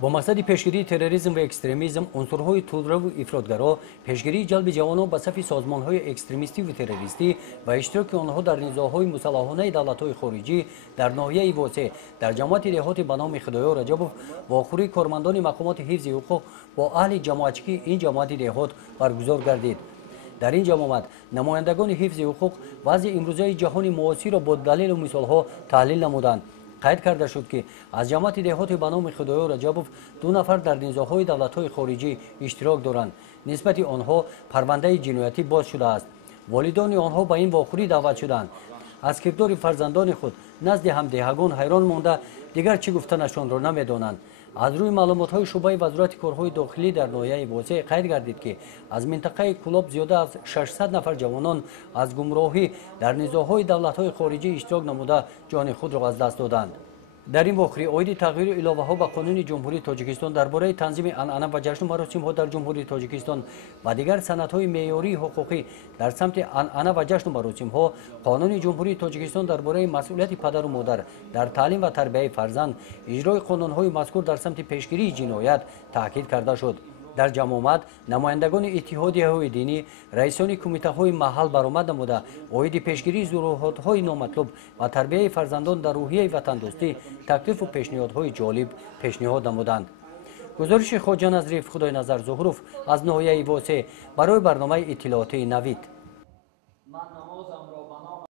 با مقصد پیشگیری تروریسم و اکستریمیسم عنصرهای تندرو و افراطگرا پیشگیری جلب جوانان به صف سازمانهای اکستریمیستی و تروریستی و اشتراک آنها در نزاعهای مسلحانه دولت‌های خارجی در ناحیه واسع در جماعت دهات به نام خدایا رجبوف و آخری کارمندان مقامات حفظ حقوق با اهل جماعتچی این جماعت دهات برگزار گردید. در این جماعت نمایندگان حفظ حقوق وضع امروزه جهان معاصر را با دلیل و مثال‌ها تحلیل نمودند. قید کرده شد که از جماعت دهات به نام خدایا رجبوف 2 نفر در نزاع‌های دولت‌های خارجی اشتراک دارند. نسبت آنها پرونده جنایتی باز شده است. والدان آنها به این واخوری دعوت شدند از کردار فرزندان خود نزد همدهگان حیران مانده دیگر چه گفتنشان را نمی‌دانند. از روی معلومات‌های شعبه وزارت کارهای داخلی در ناحیه واسع قید گردید که از منطقه کلاب زیاده از 600 نفر جوانان از گمراهی در نزاع‌های دولت‌های خارجی اشتراک نموده جان خود را از دست دادند. در این واخری اوید تغییر الهه‌ها به قانون جمهوری تاجیکستان درباره تنظیم عنعنه و جشن و مراسم‌ها در جمهوری تاجیکستان و دیگر سندهای معیاری حقوقی در سمت عنعنه و جشن و مراسم‌ها، قانون جمهوری تاجیکستان درباره مسئولیت پدر و مادر در تعلیم و تربیت فرزند، اجرای قانون‌های مذکور در سمت پیشگیری جنایت تاکید کرده شد. در جماعت نمایندگان اتحادیه‌های دینی، رئیسان کمیته‌های محل برآمد نموده اوید پیشگیری ضرورت‌های نامطلوب و تربیت فرزندان در روحیه وطن‌دوستی تکلیف و پیشنهادهای جالب پیشنهاد نمودند. گزارش خواجه نظریف خدای نظر ظهروف از ناحیه واسع برای برنامه اطلاعاتی نوید.